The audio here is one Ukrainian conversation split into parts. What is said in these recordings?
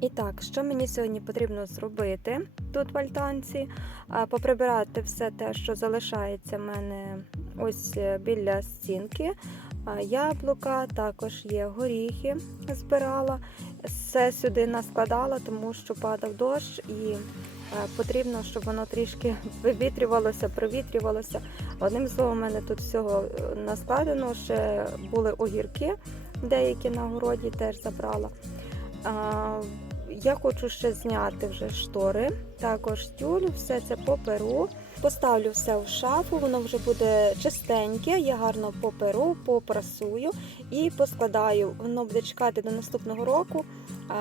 І так, що мені сьогодні потрібно зробити тут в альтанці? Поприбирати все те, що залишається в мене ось е, біля стінки. Яблука, також є горіхи, збирала. Все сюди наскладала, тому що падав дощ і е, потрібно, щоб воно трішки вивітрювалося, провітрювалося. Одним словом, у мене тут всього е, наскладено. Ще були огірки, деякі на городі теж забрала. Я хочу ще зняти вже штори, також тюль, все це поперу. Поставлю все в шафу, воно вже буде чистеньке, я гарно поперу, попрасую і поскладаю. Воно буде чекати до наступного року.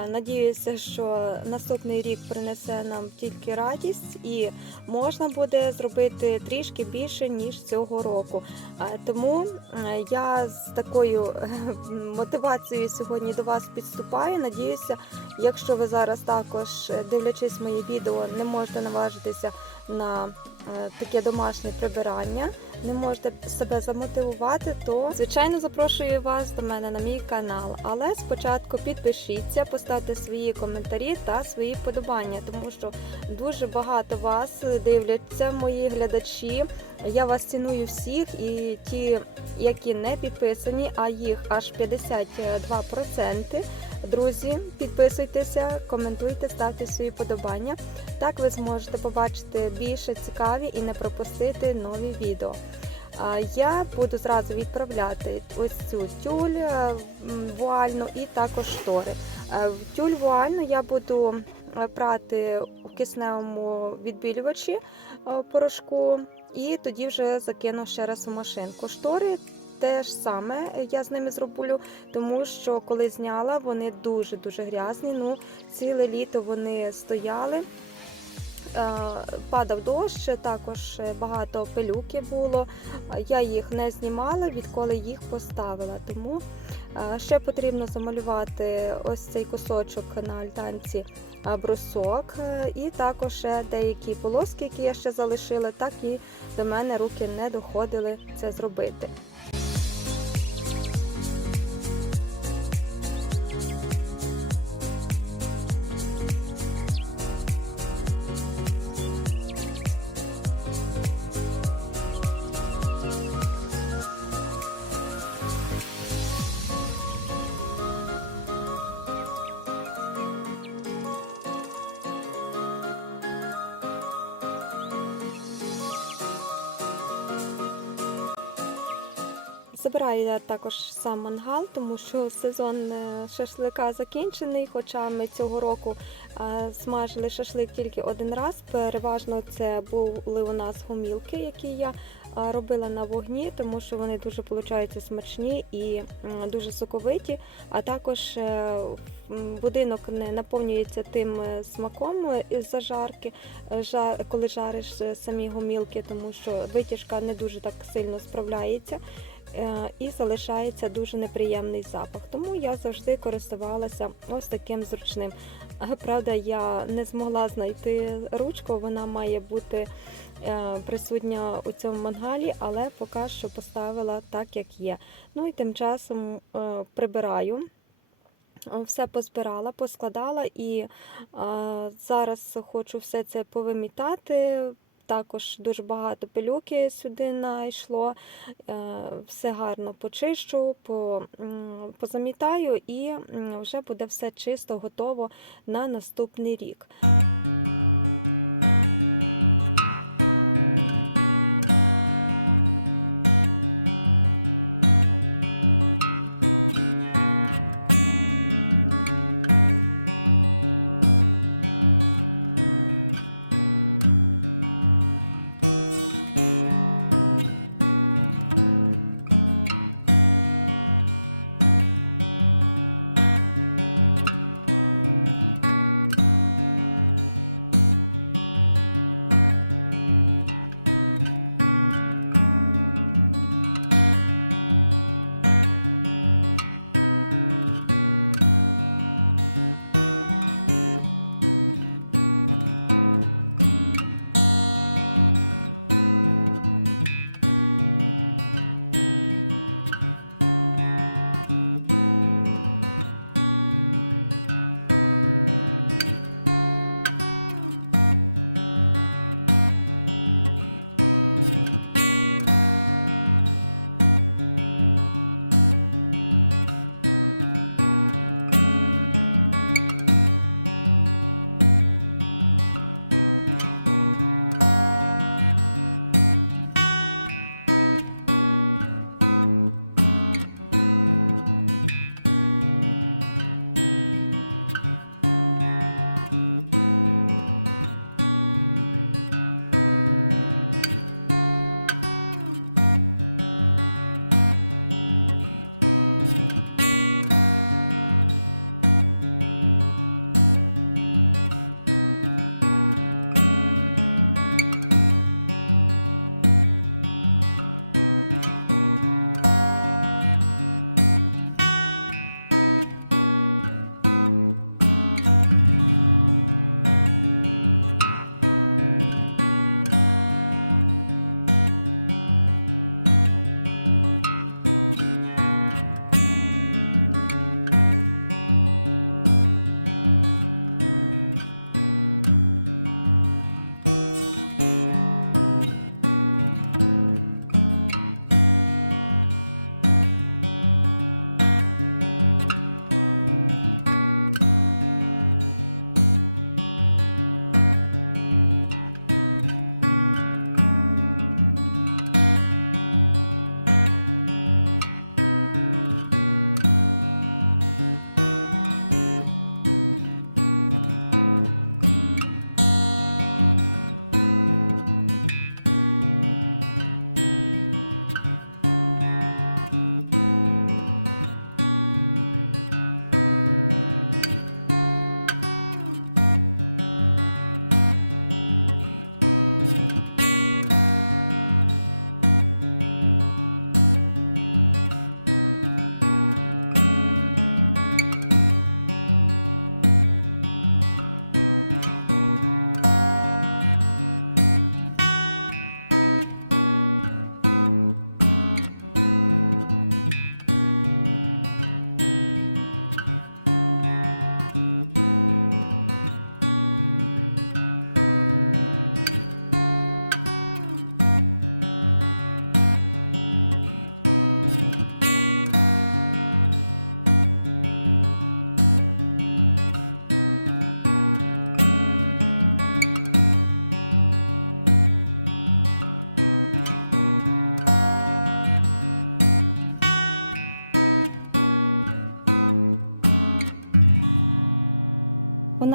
Надіюся, що наступний рік принесе нам тільки радість і можна буде зробити трішки більше ніж цього року. Тому я з такою мотивацією сьогодні до вас підступаю. Надіюся, якщо ви зараз також, дивлячись моє відео, не можете наважитися на е, таке домашнє прибирання, не можете себе замотивувати, то звичайно запрошую вас до мене на мій канал. Але спочатку підпишіться, поставте свої коментарі та свої вподобання, тому що дуже багато вас дивляться, мої глядачі. Я вас ціную всіх і ті, які не підписані, а їх аж 52%. Друзі, підписуйтеся, коментуйте, ставте свої подобання. Так ви зможете побачити більше цікаві і не пропустити нові відео. Я буду зразу відправляти ось цю тюль е, вуальну і також штори. Е, Тюль вуальну я буду е, прати у кисневому відбілювачі порошку, і тоді вже закину ще раз у машинку. Штори те ж саме я з ними зроблю, тому що коли зняла, вони дуже дуже грязні. Ну, ціле літо вони стояли. Е, Падав дощ, також багато пилюки було. Я їх не знімала, відколи їх поставила. Тому е, ще потрібно замалювати ось цей кусочок на альтанці е, брусок. І також деякі полоски, які я ще залишила, так і до мене руки не доходили це зробити. Я також сам мангал, тому що сезон е, шашлика закінчений. Хоча ми цього року е, смажили шашлик тільки один раз. Переважно це були у нас гумілки, які я е, робила на вогні, тому що вони дуже получаються смачні і дуже соковиті. А також будинок не наповнюється тим смаком із зажарки, коли жариш самі гумілки, тому що витяжка не дуже так сильно справляється. Е, і залишається дуже неприємний запах. Тому я завжди користувалася ось таким зручним. Правда, я не змогла знайти ручку, вона має бути е, присутня у цьому мангалі, але поки що поставила так, як є. Ну і тим часом е, прибираю. Все позбирала, поскладала і е, зараз хочу все це повимітати. Також дуже багато пилюки сюди найшло. Е, Все гарно почищу, по, позамітаю і вже буде все чисто, готово на наступний рік.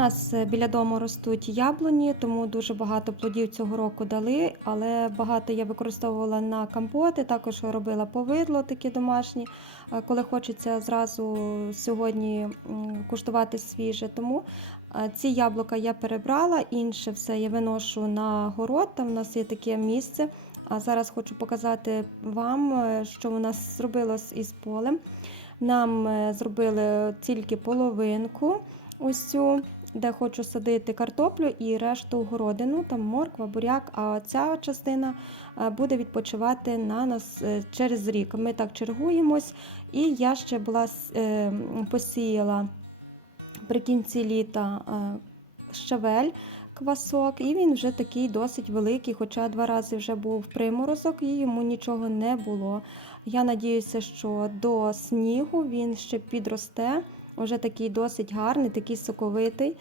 Нас е, біля дому ростуть яблуні, тому дуже багато плодів цього року дали, але багато я використовувала на компоти, також робила повидло такі домашні, е, коли хочеться зразу сьогодні куштувати свіже. Тому е, ці яблука я перебрала, інше все я виношу на город. Там у нас є таке місце. А зараз хочу показати вам, що у нас зробилось із полем. Нам зробили тільки половинку ось цю, де хочу садити картоплю і решту городину, там морква, буряк. А ця частина е, буде відпочивати на нас е, через рік. Ми так чергуємось, і я ще була е, посіяла при кінці літа щавель. Квасок, і він вже такий досить великий, хоча два рази вже був приморозок і йому нічого не було. Я надіюся, що до снігу він ще підросте. Вже такий досить гарний, такий соковитий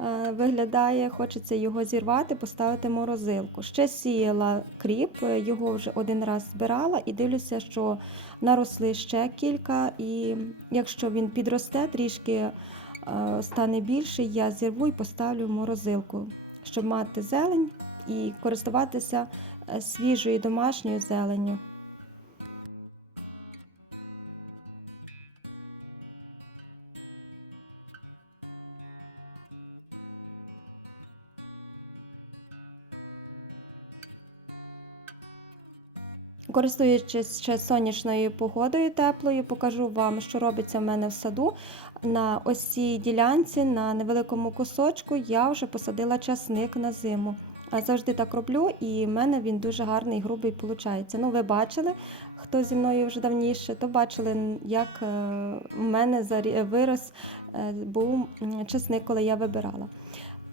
е, виглядає. Хочеться його зірвати, поставити морозилку. Ще сіяла кріп, е, його вже один раз збирала і дивлюся, що наросли ще кілька. І якщо він підросте, трішки е, стане більший, я зірву і поставлю морозилку, щоб мати зелень і користуватися свіжою домашньою зеленню. Користуючись ще сонячною погодою теплою, покажу вам, що робиться в мене в саду. На ось цій ділянці, на невеликому кусочку, я вже посадила часник на зиму. А завжди так роблю, і в мене він дуже гарний, грубий виходить. Ну, ви бачили, хто зі мною вже давніше, то бачили, як е, в мене вирос е, був часник, коли я вибирала.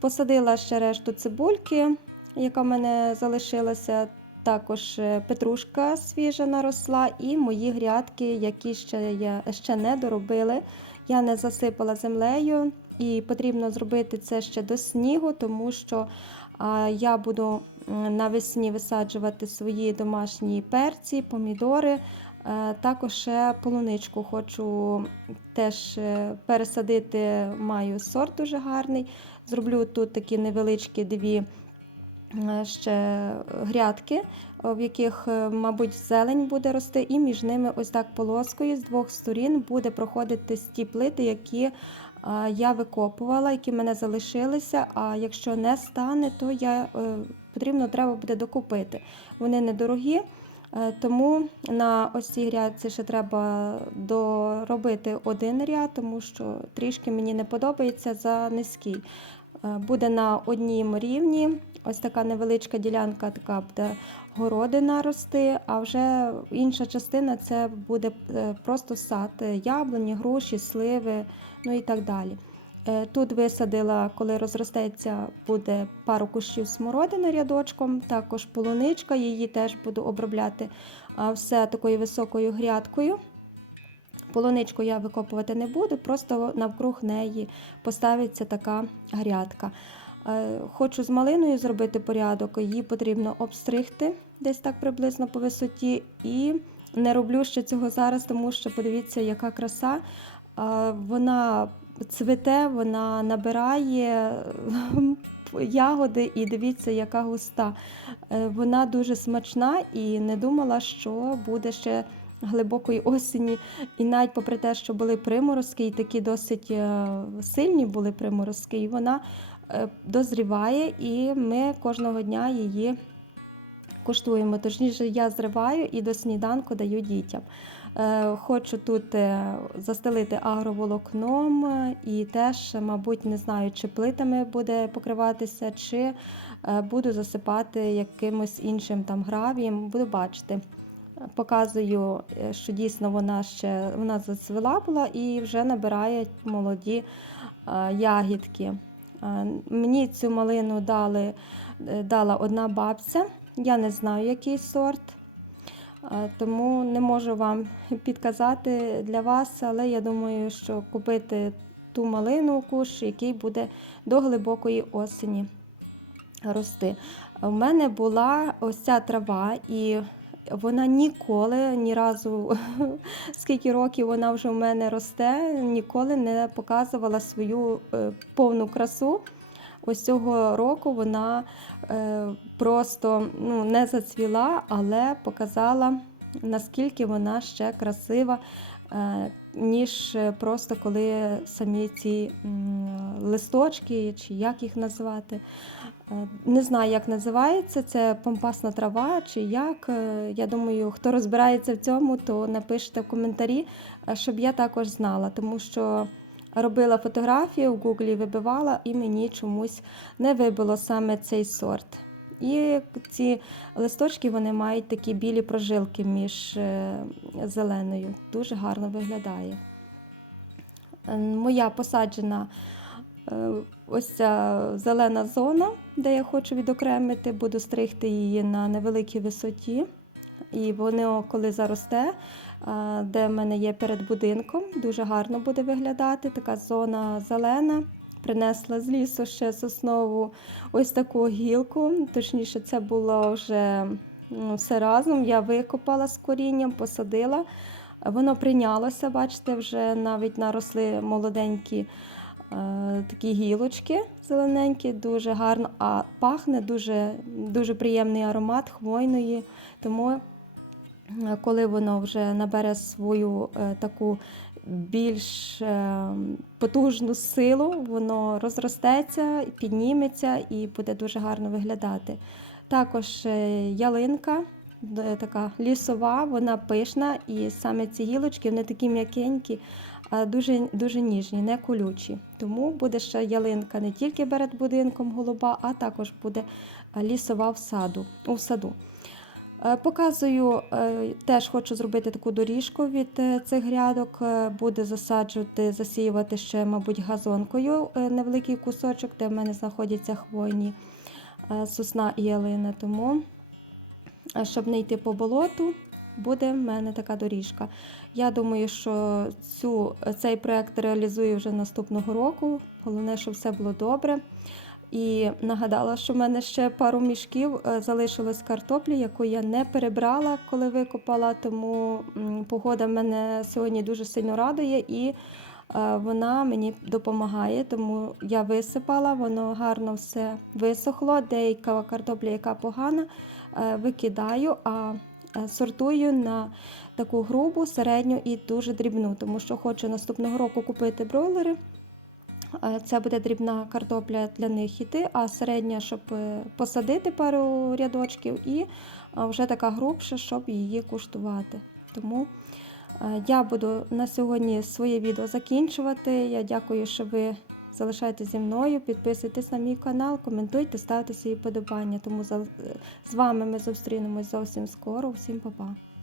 Посадила ще решту цибульки, яка в мене залишилася. Також е, петрушка свіжа наросла, і мої грядки, які ще я ще не доробили. Я не засипала землею, і потрібно зробити це ще до снігу, тому що я буду навесні висаджувати свої домашні перці, помідори. Е, Також ще полуничку хочу теж е, пересадити. Маю сорт дуже гарний. Зроблю тут такі невеличкі дві ще грядки, е, в яких, е, мабуть, зелень буде рости, і між ними ось так полоскою з двох сторін буде проходити ті плити, які е, я викопувала, які мене залишилися. А якщо не стане, то я е, потрібно треба буде докупити. Вони недорогі. е, Тому на ось цій грядці ще треба доробити один ряд, тому що трішки мені не подобається за низький. Е, Буде на однім рівні. Ось така невеличка ділянка, така буде городина рости, а вже інша частина це буде е, просто сад, е, яблуні, груші, сливи, ну і так далі. Тут висадила, коли розростеться, буде пару кущів смородини рядочком, також полуничка, її теж буду обробляти все такою високою грядкою. Полуничку я викопувати не буду, просто навкруг неї поставиться така грядка. Е, Хочу з малиною зробити порядок, її потрібно обстригти десь так приблизно по висоті. І не роблю ще цього зараз, тому що подивіться, яка краса. Е, Вона цвіте, вона набирає ягоди, і дивіться, яка густа. Е, Вона дуже смачна і не думала, що буде ще глибокої осені. І навіть попри те, що були приморозки, і такі досить е, сильні були приморозки, і вона е, дозріває, і ми кожного дня її куштуємо. Точніше, я зриваю і до сніданку даю дітям. Е, Хочу тут застелити агроволокном і теж, мабуть, не знаю, чи плитами буде покриватися, чи буду засипати якимось іншим там гравієм. Буду бачити. Показую, е, що дійсно вона ще вона зацвіла була і вже набирає молоді е, ягідки. Е, Мені цю малину дали, дала одна бабця. Я не знаю, який сорт, тому не можу вам підказати для вас, але я думаю, що купити ту малину куш, який буде до глибокої осені рости. У мене була ось ця трава, і вона ніколи ні разу, скільки років вона вже в мене росте, ніколи не показувала свою е, повну красу. Ось цього року вона е, просто ну, не зацвіла, але показала, наскільки вона ще красива, е, ніж просто коли самі ці листочки, чи як їх називати. Е, Не знаю, як називається, це помпасна трава чи як. Е, Я думаю, хто розбирається в цьому, то напишіть в коментарі, е, щоб я також знала, тому що робила фотографію в Гуглі, вибивала, і мені чомусь не вибило саме цей сорт. І ці листочки вони мають такі білі прожилки між зеленою. Дуже гарно виглядає. Моя посаджена ось ця зелена зона, де я хочу відокремити, буду стригти її на невеликій висоті. І воно, коли заросте, е, де в мене є перед будинком, дуже гарно буде виглядати. Така зона зелена. Принесла з лісу ще соснову ось таку гілку. Точніше, це було вже все разом. Я викопала з корінням, посадила. Воно прийнялося, бачите, вже навіть наросли молоденькі е, такі гілочки зелененькі, дуже гарно, а пахне дуже, дуже приємний аромат хвойної. Тому, е, коли воно вже набере свою е, таку більш е, потужну силу, воно розростеться, підніметься і буде дуже гарно виглядати. Також е, ялинка. Така лісова, вона пишна, і саме ці гілочки вони такі м'якенькі, дуже, дуже ніжні, не колючі. Тому буде ще ялинка не тільки перед будинком голуба, а також буде е, лісова в саду, у саду. Е, Показую, е, теж хочу зробити таку доріжку від е, цих грядок. Е, Буду засаджувати, засіювати ще, мабуть, газонкою е, невеликий кусочок, де в мене знаходяться хвойні е, сосна і ялина. Тому, е, щоб не йти по болоту, буде в мене така доріжка. Я думаю, що цю, цей проект реалізую вже наступного року. Головне, щоб все було добре. І нагадала, що в мене ще пару мішків е, залишилось картоплі, яку я не перебрала, коли викопала. Тому погода мене сьогодні дуже сильно радує і е, вона мені допомагає. Тому я висипала, воно гарно все висохло. Деяка картопля, яка погана, е, викидаю, а сортую на таку грубу, середню і дуже дрібну, тому що хочу наступного року купити бройлери. Е, Це буде дрібна картопля для них іти, а середня, щоб е, посадити пару рядочків, і е, вже така грубша, щоб її куштувати. Тому я буду на сьогодні своє відео закінчувати. Я дякую, що ви залишаєтесь зі мною. Підписуйтесь на мій канал, коментуйте, ставте свої подобання. Тому з вами ми зустрінемось зовсім скоро. Всім па-па!